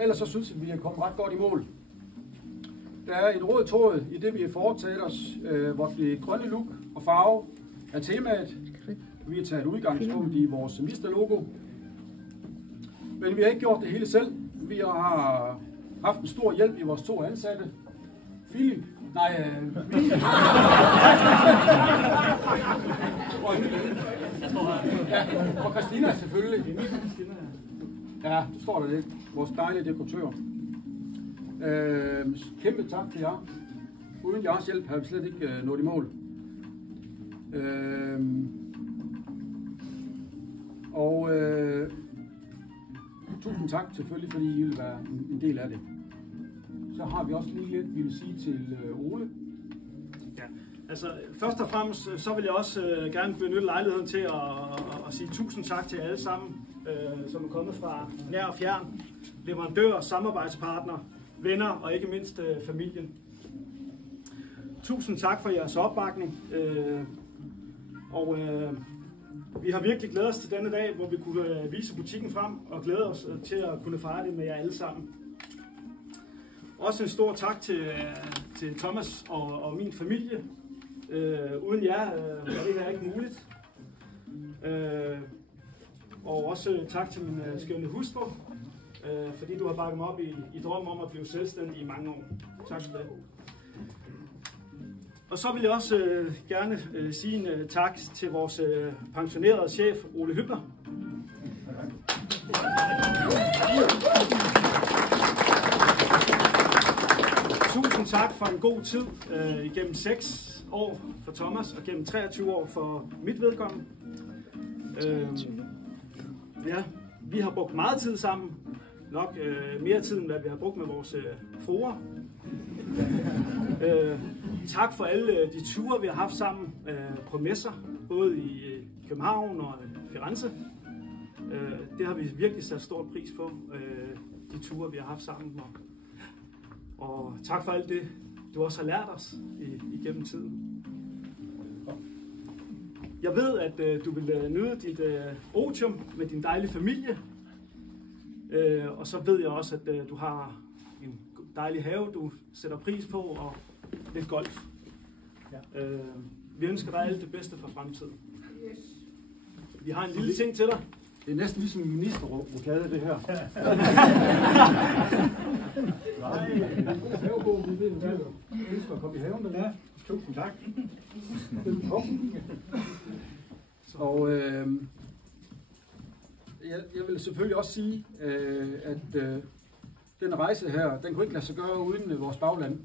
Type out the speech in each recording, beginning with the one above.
Ellers så synes jeg, at vi er kommet ret godt i mål. Der er en rød tråd i det, vi har foretaget os, hvor det grønne look og farve er temaet. Vi har taget udgangspunkt i vores Mr. logo. Men vi har ikke gjort det hele selv. Vi har haft en stor hjælp i vores 2 ansatte. Philip. Nej, og Christina selvfølgelig. Ja, der står der lidt. Vores dejlige dekoratør. Kæmpe tak til jer. Uden jeres hjælp har vi slet ikke nået i mål. Tusind tak selvfølgelig, fordi I vil være en del af det. Så har vi også lige lidt, vi vil sige til Ole. Ja, altså først og fremmest, så vil jeg også gerne benytte lejligheden til at sige tusind tak til alle sammen, som er kommet fra nær og fjern, leverandører, samarbejdspartnere, venner og ikke mindst familien. Tusind tak for jeres opbakning, vi har virkelig glædet os til denne dag, hvor vi kunne vise butikken frem og glæde os til at kunne fejre det med jer alle sammen. Også en stor tak til Thomas og min familie. Uden jer var det her ikke muligt. Og også tak til min skønne hustru, fordi du har bakket mig op i drømmen om at blive selvstændig i mange år. Tak for det. Og så vil jeg også gerne sige en tak til vores pensionerede chef, Ole Hübner. Tusind tak for en god tid igennem 6 år for Thomas og gennem 23 år for mit vedkommende. Ja, vi har brugt meget tid sammen. Nok mere tid, end hvad vi har brugt med vores fruer. Tak for alle de ture, vi har haft sammen på messer, både i København og Firenze. Det har vi virkelig sat stor pris på, de ture, vi har haft sammen. Og tak for alt det, du også har lært os igennem tiden. Jeg ved, at du vil nyde dit otium med din dejlige familie. Og så ved jeg også, at du har en dejlig have, du sætter pris på, og lidt golf. Ja. Vi ønsker dig alt det bedste for fremtiden. Yes. Vi har en lille ting til dig. Det er næsten ligesom en ministerrokade, det her. Nej, det er jo god, vi ved, at du ønsker at komme i haven. Ja, tusind tak. Og jeg vil selvfølgelig også sige, at den rejse her, den kunne ikke lade sig gøre uden vores bagland.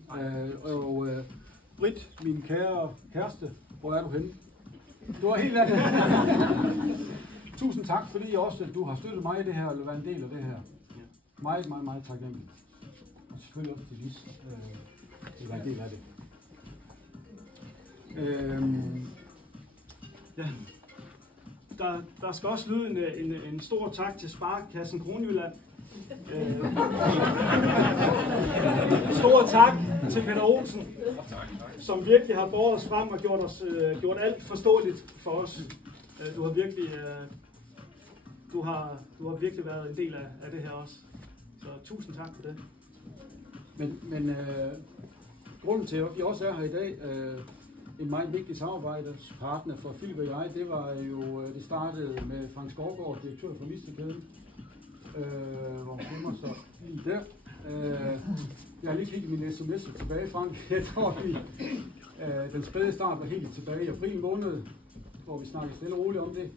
Britt, min kære kæreste, hvor er du henne? Du er helt andet. Tusind tak, fordi også du har støttet mig i det her, eller været en del af det her. Meget, meget, meget taknemmelig. Og selvfølgelig også til Lis, at være en del af det. Ja. Der skal også lyde en stor tak til Sparekassen Kronjylland. Stor tak til Peter Olsen, som virkelig har båret os frem og gjort alt forståeligt for os. Du har virkelig været en del af det her også. Så tusind tak for det. Men grunden til, at vi også er her i dag, en meget vigtig samarbejdspartner for Philip og jeg, det var jo, det startede med Frank Skovgaard, direktør for Mistekæden, hvor hun gemmer sig lige der. Jeg har lige kigget mine sms'er tilbage, Frank. Jeg tror, den spæde start var helt tilbage i april måned, hvor vi snakkede stille og roligt om det.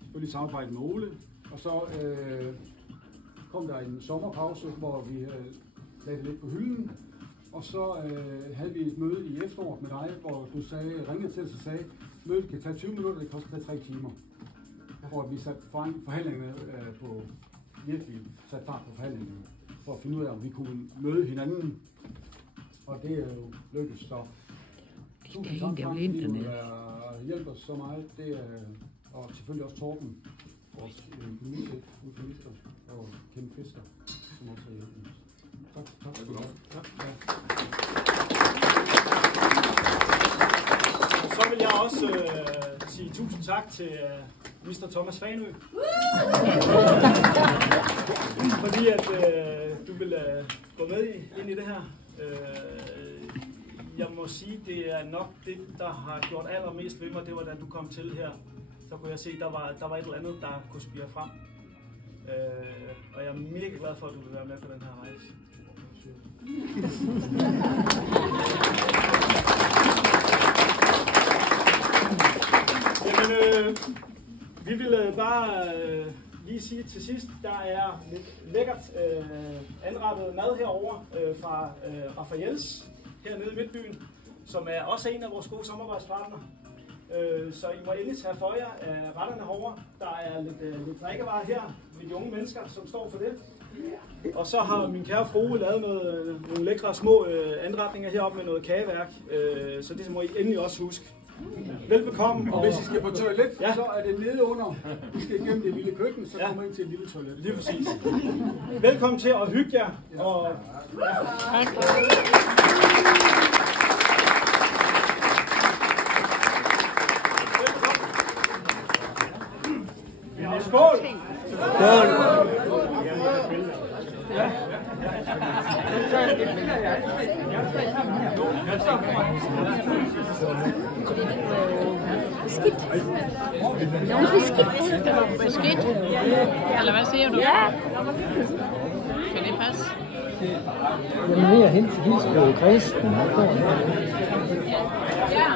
Selvfølgelig samarbejde med Ole. Og så kom der en sommerpause, hvor vi lagde det lidt på hylden. Og så havde vi et møde i efteråret med dig, hvor du ringede til os og sagde, mødet kan tage 20 minutter, det koster 3 timer. Hvor vi satte forhandlingerne på, virkelig sat fart på forhandlingerne, for at finde ud af, om vi kunne møde hinanden. Og det er jo lykkedes så. Tusind tak, fordi du hjælper os så meget. Det er, og selvfølgelig også Torben, vores økonomiminister og Kim Fisker, som også har hjulpet os. Tak. Så vil jeg også sige tusind tak til Mr. Thomas Fanø. Fordi at ind i det her. Jeg må sige, det er nok det, der har gjort allermest ved mig. Det var, da du kom til her. Så kunne jeg se, der var et eller andet, der kunne spire frem. Og jeg er mega glad for, at du vil være med på den her rejse. Jamen, vi vil bare lige sige til sidst, der er lidt lækkert anrettet mad herovre fra Rafaels hernede i Midtbyen, som er også en af vores gode samarbejdspartnere. Så I må endelig tage for jer af retterne herovre. Der er lidt drikkevarer her med de unge mennesker, som står for det. Og så har min kære frue lavet nogle lækre små anretninger heroppe med noget kageværk. Så det må I endelig også huske. Velbekomme. Og hvis I skal på toilet, ja, så er det nede under. I skal igennem det lille køkken, så kommer I ind til et lille toilet. Lige præcis. Velkommen til at hygge jer. Og, ja. Skål! Skål! Ja. Beskidt. Nogen beskidt. Beskidt? Eller hvad siger du? Ja. Kan det passe? Jamen, det er hilse på Kristen. Ja.